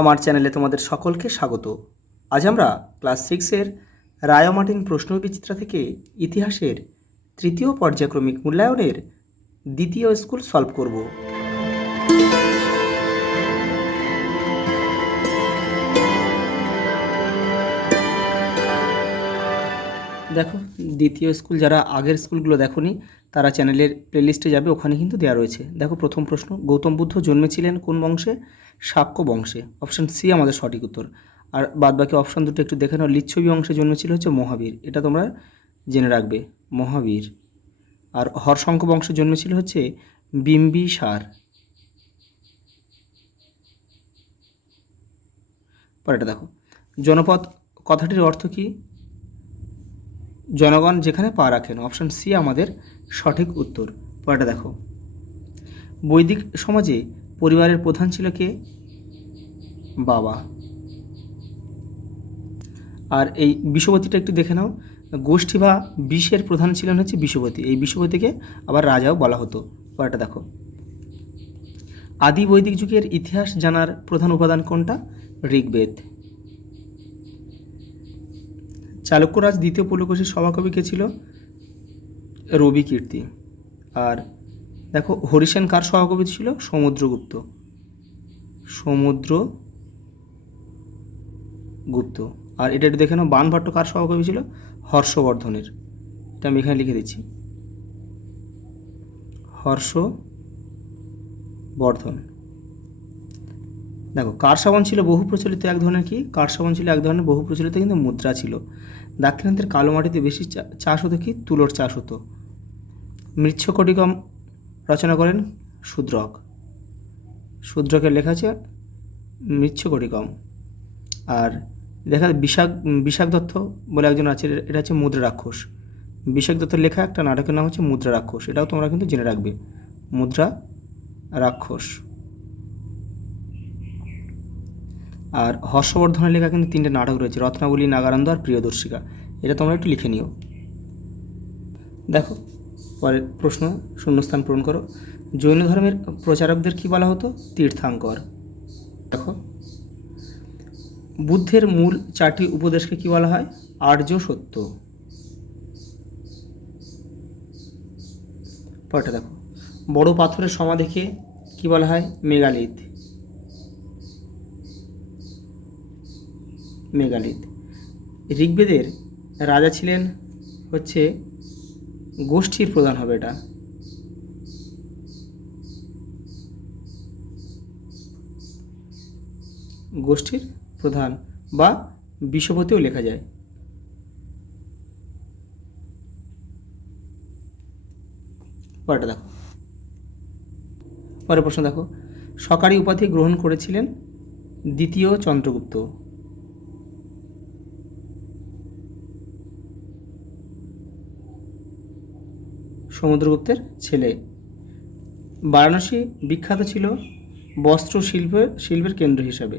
আমার চ্যানেলে তোমাদের সকলকে স্বাগত। আজ আমরা ক্লাস 6-এর রায় ও মার্টিন প্রশ্নবিচিত্রা থেকে ইতিহাসের তৃতীয় পর্যায়ক্রমিক মূল্যায়নের দ্বিতীয় স্কুল সলভ করব। দেখো, দ্বিতীয় স্কুল যারা আগের স্কুলগুলো দেখোনি তারা চ্যানেলের প্লেলিস্টে যাবে, ওখানে কিন্তু দেওয়া রয়েছে। দেখো, প্রথম প্রশ্ন, গৌতম বুদ্ধ জন্মেছিলেন কোন বংশে? শাক্য বংশে। অপশান সি আমাদের সঠিক উত্তর। আর বাদবাকি অপশান দুটো একটু দেখে নাও। লিচ্ছবি বংশে জন্মেছিল হচ্ছে মহাবীর, এটা তোমরা জেনে রাখবে, মহাবীর। আর হর্ষঙ্ক বংশে জন্মেছিল হচ্ছে বিম্বিসার। পরেরটা দেখো, জনপদ কথাটির অর্থ কী? জনগণ যেখানে পা রাখেন। অপশান সি আমাদের সঠিক উত্তর। পরেরটা দেখো, বৈদিক সমাজে পরিবারের প্রধান ছিল কে? বাবা। আর এই বিষবতীটা একটু দেখে নাও। গোষ্ঠী বা বিষের প্রধান ছিলেন হচ্ছে বিষবতী। এই বিষবতীকে আবার রাজাও বলা হতো। পরেরটা দেখো, আদি বৈদিক যুগের ইতিহাস জানার প্রধান উপাদান কোনটা? ঋগ্বেদ। চালুক্যরাজ দ্বিতীয় পুলকেশীর সভাকবি কে ছিল? রবি কীর্তি। আর দেখো, হরিসেন কার সভাকবি ছিল? সমুদ্রগুপ্ত। সমুদ্রগুপ্ত। আর এটা একটু দেখে নাও, বাণভট্ট কার সভাকবি ছিল? হর্ষবর্ধনের। এটা আমি এখানে লিখে দিচ্ছি, হর্ষবর্ধন। দেখো, কারসাবন ছিল বহু প্রচলিত এক ধরনের কি? কারসাবন ছিল এক ধরনের বহু প্রচলিত কিন্তু মুদ্রা ছিল। দাক্ষিণাত্যের কালো মাটিতে বেশি চাষ হতো কি? তুলোর চাষ হতো। মৃচ্ছকটিকম রচনা করেন শূদ্রক। শূদ্রকের লেখা আছে মৃচ্ছকটিকম। আর দেখা বিশাখ দত্ত বলে একজন আছে, এটা হচ্ছে মুদ্রা রাক্ষস। বিশাখ দত্তের লেখা একটা নাটকের নাম হচ্ছে মুদ্রা রাক্ষস, এটাও তোমরা কিন্তু জেনে রাখবে, মুদ্রা রাক্ষস। আর হর্ষবর্ধনের লেখা কিন্তু 3টে নাটক রয়েছে, রত্নাবলী, নাগানন্দ আর প্রিয়দর্শিকা। এটা তোমরা একটু লিখে নিও। দেখো, পরের প্রশ্ন, শূন্যস্থান পূরণ করো। জৈন ধর্মের প্রচারকদের কি বলা হতো? তীর্থাঙ্কর। দেখো, বুদ্ধের মূল 4টি উপদেশকে কি বলা হয়? আর্য সত্য। পরেরটা দেখো, বড় পাথরের সমাধিকে কি বলা হয়? মেগালিথ। মেগালিথ। ঋগ্বেদের রাজা ছিলেন হচ্ছে গোষ্ঠীর প্রধান হবে, এটা গোষ্ঠীর প্রধান বা বিষপতিও লেখা যায়। পরেরটা দেখো, পরের প্রশ্ন দেখো, সরকারি উপাধি গ্রহণ করেছিলেন দ্বিতীয় চন্দ্রগুপ্ত। সমুদ্রগুপ্তের ছেলে। বারাণসী বিখ্যাত ছিল বস্ত্র শিল্পের কেন্দ্র হিসাবে।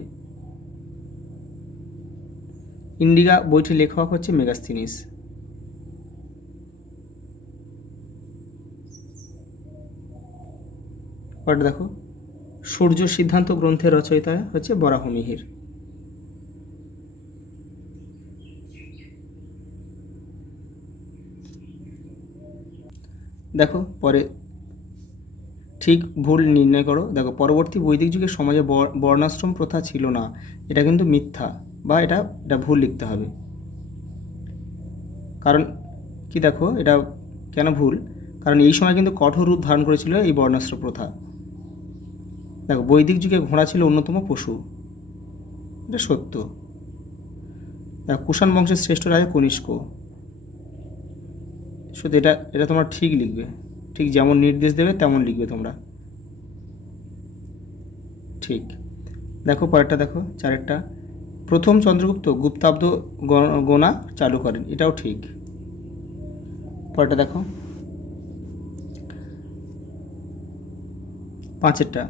ইন্ডিকা বইটির লেখক হচ্ছে মেগাস্থিনিস। পরেরটা দেখো, সূর্য সিদ্ধান্ত গ্রন্থের রচয়িতা হচ্ছে বরাহমিহির। দেখো, পরে ঠিক ভুল নির্ণয় করো। দেখো, পরবর্তী বৈদিক যুগের সমাজে বর্ণাশ্রম প্রথা ছিল না, এটা কিন্তু মিথ্যা, বা এটা ভুল লিখতে হবে। কারণ কি, দেখো এটা কেন ভুল, কারণ এই সময় কিন্তু কঠোর রূপ ধারণ করেছিল এই বর্ণাশ্রম প্রথা। দেখো, বৈদিক যুগে ঘোড়া ছিল অন্যতম পশু, এটা সত্য। দেখো, কুষাণ বংশের শ্রেষ্ঠ রাজা কনিষ্ক। সত্যি, এটা তোমরা ঠিক লিখবে, ঠিক যেমন নির্দেশ দেবে তেমন লিখবে তোমরা, ঠিক। দেখো, পরেরটা দেখো, 4টা, প্রথম চন্দ্রগুপ্ত গুপ্তাব্দ গোনা চালু করেন, এটাও ঠিক। পরেরটা দেখো, 5টা,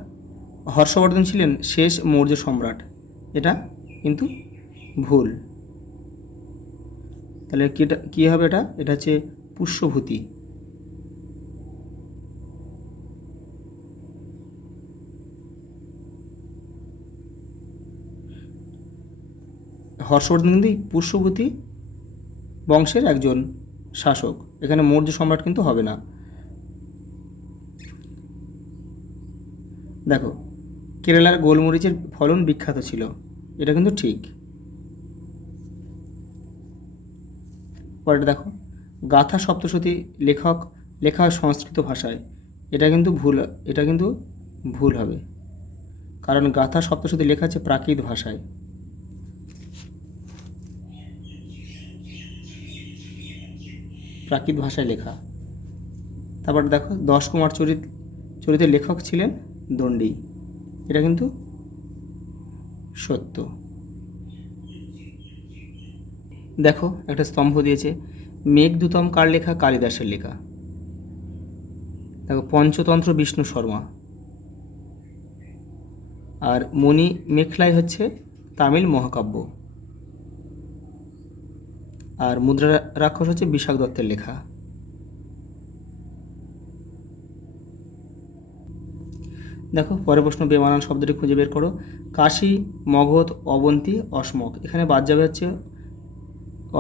হর্ষবর্ধন ছিলেন শেষ মৌর্য সম্রাট, এটা কিন্তু ভুল। তাহলে কী হবে? এটা হচ্ছে পুষ্যভূতি। হর্ষবর্ধন কিন্তু পুষ্যভূতি বংশের একজন শাসক, এখানে মৌর্য সম্রাট কিন্তু হবে না। দেখো, কেরালার গোলমরিচের ফলন বিখ্যাত ছিল, এটা কিন্তু ঠিক। পরেরটা দেখো, গাথা সপ্তশতী লেখা হয় সংস্কৃত ভাষায়, এটা কিন্তু ভুল হবে, কারণ গাথা সপ্তশতী লেখা আছে প্রাকৃত ভাষায়। প্রাকৃত ভাষায় লেখা। তারপর দেখো, 10 কুমার চরিত্রের লেখক ছিলেন দণ্ডী, এটা কিন্তু সত্য। দেখো, একটা স্তম্ভ দিয়েছে, মেঘদূতম কার লেখা? কালিদাসের লেখা। দেখো, পঞ্চতন্ত্র বিষ্ণু শর্মা। আর মণি মেখলাই হচ্ছে তামিল মহাকাব্য। আর মুদ্রা রাক্ষস হচ্ছে বিশাখ দত্তের লেখা। দেখো, পরের প্রশ্ন, বেমানান শব্দটি খুঁজে বের করো। কাশী, মগধ, অবন্তী, অসমক। এখানে বাদ যাবে হচ্ছে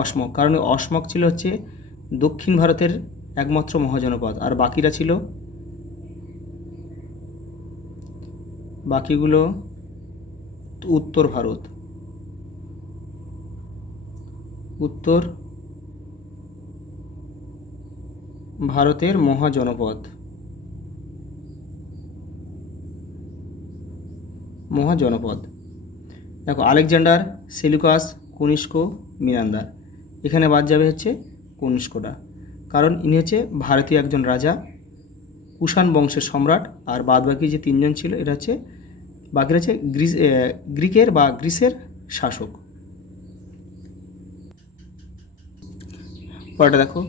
অসমক, কারণ অসমক ছিল হচ্ছে দক্ষিণ ভারতের একমাত্র মহাজনপদ, আর বাকিগুলো উত্তর ভারতের মহাজনপদ। দেখো, আলেকজান্ডার, সেলুকাস, কনিষ্ক, মিনান্দার। এখানে বাদ যাবে হচ্ছে কনিষ্কটা, কারণ ইনি হচ্ছে ভারতীয় একজন রাজা, কুষাণ বংশের সম্রাট। আর বাকি যে 3 জন ছিল, এটা হচ্ছে বাকিরা হচ্ছে গ্রিসের শাসক। পরেটা দেখো,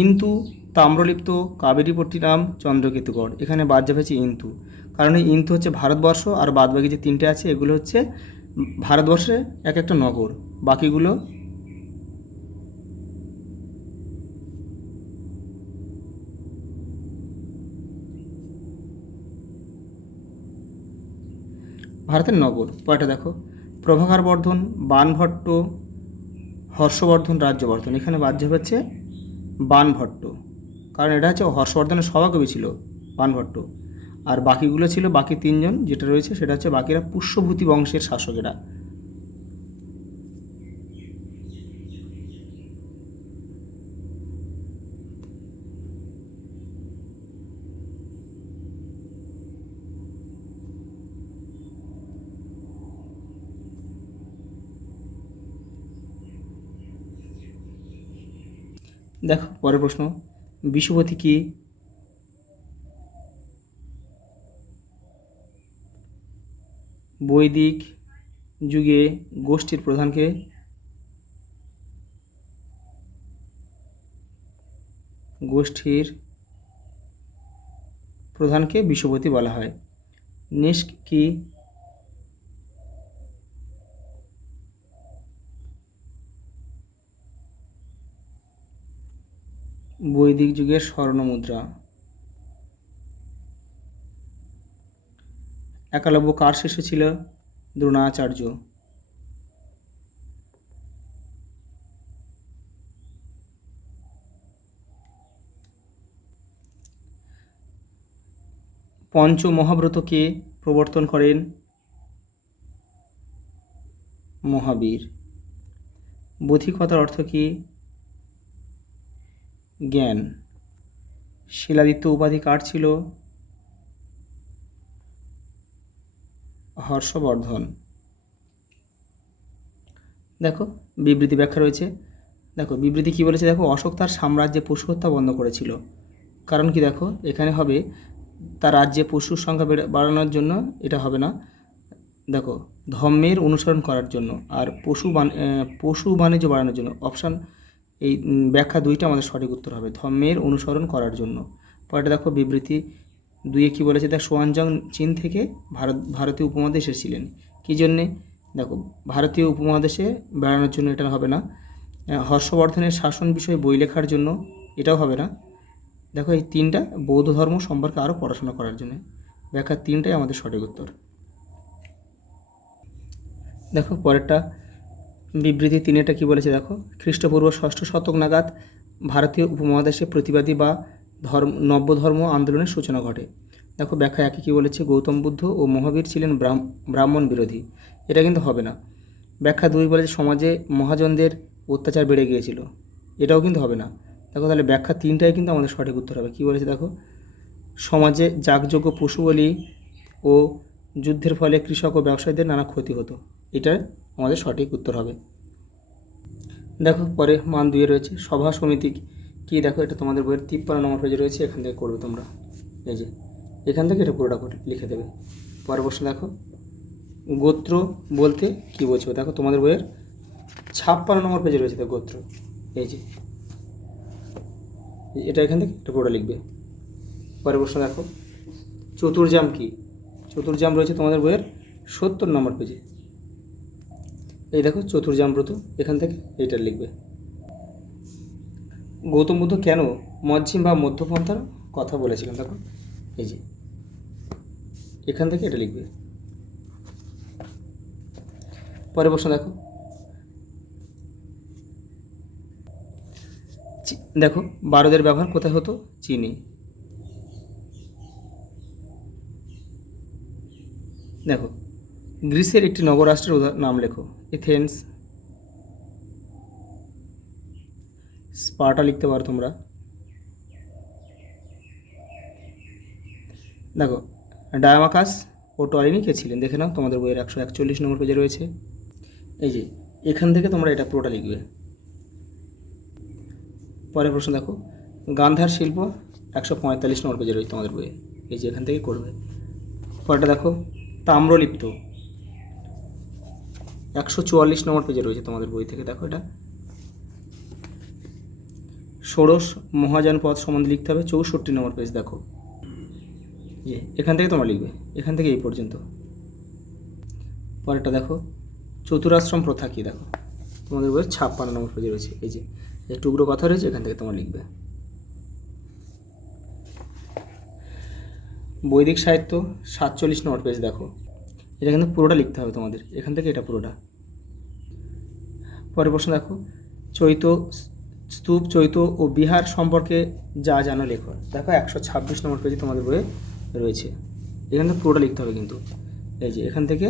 ইন্তু, তাম্রলিপ্ত, কাবেরীপট্টিনাম, চন্দ্রকেতুগড়। এখানে বাদ যাবে হচ্ছে ইন্তু, কারণ এই ইন্তু হচ্ছে ভারতবর্ষ, আর বাকি যে 3টে আছে এগুলো হচ্ছে ভারতবর্ষে এক একটা নগর, বাকিগুলো ভারতের নগর। পরেটা দেখো, প্রভাকর বর্ধন, বাণভট্ট, হর্ষবর্ধন, রাজ্যবর্ধন। এখানে বাদ যাবে হচ্ছে বাণভট্ট, কারণ এটা হচ্ছে হর্ষবর্ধনের সভাকবি ছিল বাণভট্ট। আর বাকিগুলো ছিল বাকি 3 জন যেটা রয়েছে, সেটা হচ্ছে বাকিরা পুষ্যভূতি বংশের শাসকেরা। দেখো, পরের প্রশ্ন, বিষুবতী কি? বৈদিক যুগে গোষ্ঠীর প্রধানকে বিষুবতী বলা হয়। নেক্সট কি? বৈদিক যুগের স্বর্ণমুদ্রা। একালব্য কার শিষ্য ছিল? দ্রোণাচার্য। পঞ্চমহাব্রতকে প্রবর্তন করেন? মহাবীর। বধিকতার অর্থ কি? জ্ঞান। শিলাদিত্য উপাধি কার ছিল? হর্ষবর্ধন। দেখো, বিবৃতি ব্যাখ্যা রয়েছে। দেখো, বিবৃতি কি বলেছে, দেখো, অশোক তার সাম্রাজ্যে পশু হত্যা বন্ধ করেছিল। কারণ কি? দেখো, এখানে হবে তার রাজ্যে পশুর সংখ্যা বাড়ানোর জন্য, এটা হবে না। দেখো, ধর্মের অনুসরণ করার জন্য, আর পশু বাণিজ্য বাড়ানোর জন্য। অপশান এই ব্যাখ্যা 2টা আমাদের সঠিক উত্তর হবে, ধর্মের অনুসরণ করার জন্য। পরেটা দেখো, বিবৃতি 2-এ কী বলেছে, দেখ, সোয়ানজং চীন থেকে ভারতীয় উপমহাদেশে এসেছিলেন। কী জন্যে? দেখো, ভারতীয় উপমহাদেশে বেড়ানোর জন্য, এটা হবে না। হর্ষবর্ধনের শাসন বিষয়ে বই লেখার জন্য, এটাও হবে না। দেখো, এই 3টা বৌদ্ধ ধর্ম সম্পর্কে আরও পড়াশোনা করার জন্য। ব্যাখ্যা 3টাই আমাদের সঠিক উত্তর। দেখো, পরেরটা, বিবৃতি 3 কি বলেছে দেখো, খ্রিস্টপূর্ব 6ষ্ঠ শতক নাগাদ ভারতীয় উপমহাদেশে প্রতিবাদী বা নব্য ধর্ম আন্দোলনের সূচনা ঘটে। দেখো ব্যাখ্যা একই কী বলেছে, গৌতম বুদ্ধ ও মহাবীর ছিলেন ব্রাহ্মণ বিরোধী। এটা কিন্তু হবে না। ব্যাখ্যা 2 বলেছে সমাজে মহাজনদের অত্যাচার বেড়ে গিয়েছিল। এটাও কিন্তু হবে না। দেখো তাহলে ব্যাখ্যা 3টাই কিন্তু আমাদের সঠিক উত্তর হবে। কী বলেছে দেখো, সমাজে যাগযজ্ঞ পশু বলি ও যুদ্ধের ফলে কৃষক ও ব্যবসায়ীদের নানা ক্ষতি হতো। এটা আমাদের সঠিক উত্তর হবে। দেখো পরে মান 2 রয়েছে সভা সমিতি কি, দেখো এটা তোমাদের বইয়ের 53 নম্বর পেজে রয়েছে, এখান থেকে করবে তোমরা। এই যে এখান থেকে এটা পুরোটা করে লিখে দেবে। পরের প্রশ্ন দেখো, গোত্র বলতে কি বোঝো, দেখো তোমাদের বইয়ের 56 নম্বর পেজে রয়েছে তো গোত্র। এই যে এটা এখান থেকে এটা পুরোটা লিখবে। পরের প্রশ্ন দেখো, চতুর্জাম কি, চতুর্জাম রয়েছে তোমাদের বইয়ের 70 নম্বর পেজে। এই দেখো চতুর্জাম ব্রত, এখান থেকে এইটা লিখবে। গৌতম বুদ্ধ কেন মধ্যম বা মধ্যপন্থার কথা বলেছিলেন, দেখো এই যে এখান থেকে এটা লিখবে। পরের প্রশ্ন দেখো, দেখো বারুদের ব্যবহার কোথায় হতো, চীনে। দেখো গ্রিসের একটি নগরাষ্ট্রের নাম লেখো, এথেন্স, স্পার্টা লিখতে পারো তোমরা। দেখো ডায়ামাকাস ও টরিনি কে ছিলেন, দেখে নাও তোমাদের বইয়ের 141 নম্বর পেজে রয়েছে। এই যে এখান থেকে তোমরা এটা পুরোটা লিখবে। পরের প্রশ্ন দেখো, গান্ধার শিল্প 145 নম্বর পেজে রয়েছে তোমাদের বইয়ে। এই যে এখান থেকে করবে। পরেরটা দেখো, তাম্রলিপ্ত 144 নম্বর পেজে রয়েছে তোমাদের বই থেকে। দেখো এটা ষোড়শ মহাজনপদ সম্বন্ধে লিখতে হবে, 64 নম্বর পেজ। দেখো যে এখান থেকে তোমরা লিখবে, এখান থেকে এই পর্যন্ত। পরেরটা দেখো, চতুরাশ্রম প্রথা কী, দেখো তোমাদের বইয়ের 56 নম্বর পেজে রয়েছে। এই যে এই টুকরো কথা রয়েছে, এখান থেকে তোমরা লিখবে। বৈদিক সাহিত্য 47 নম্বর পেজ। দেখো এটা কিন্তু পুরোটা লিখতে হবে তোমাদের, এখান থেকে এটা পুরোটা। পরের প্রশ্ন দেখো, চৈত্য স্তূপ, চৈত্য ও বিহার সম্পর্কে যা জানো লেখো। দেখো 126 নম্বর পেজে তোমাদের বইয়ে রয়েছে, এখান থেকে পুরোটা লিখতে হবে কিন্তু। এই যে এখান থেকে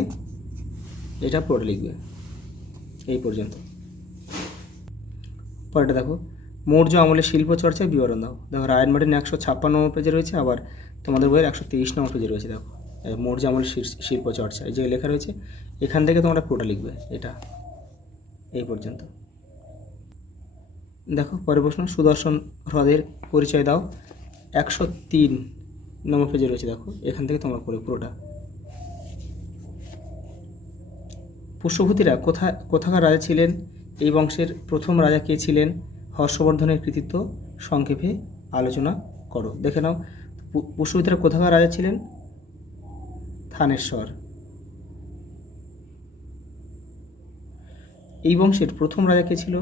এটা পুরোটা লিখবে এই পর্যন্ত। পরেরটা দেখো, মৌর্য আমলের শিল্প চর্চায় বিবরণ দাও। দেখো রায়ন মার্টিন 156 নম্বর পেজে রয়েছে, আবার তোমাদের বইয়ের 123 নম্বর পেজে রয়েছে। দেখো মৌর্য আমলের শিল্প চর্চা এই যে লেখা রয়েছে, এখান থেকে তোমরা পুরোটা লিখবে এটা এই পর্যন্ত। দেখো পরের প্রশ্ন, সুদর্শন হ্রদের পরিচয় দাও, 103 নম্বর পেজে রয়েছে। দেখো এখান থেকে তোমরা করে পুরোটা। পুষ্যভূতিরা কোথাকার রাজা ছিলেন, এই বংশের প্রথম রাজা কে ছিলেন, হর্ষবর্ধনের কৃতিত্ব সংক্ষেপে আলোচনা করো। দেখে নাও পুষ্যভূতিরা কোথাকার রাজা ছিলেন, থানেশ্বর। এই বংশের প্রথম রাজা কে ছিল,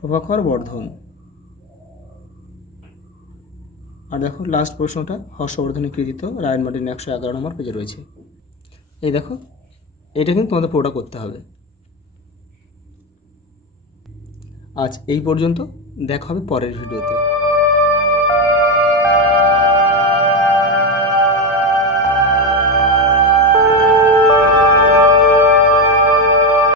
প্রভাকর বর্ধন। আর দেখো লাস্ট প্রশ্নটা, হর্ষবর্ধনের কৃতিত্ব রায়ন মার্টিন 111 নম্বর পেজে রয়েছে। এই দেখো এটা কিন্তু তোমাদের পুরোটা করতে হবে। আজ এই পর্যন্ত, দেখা হবে পরের ভিডিওতে।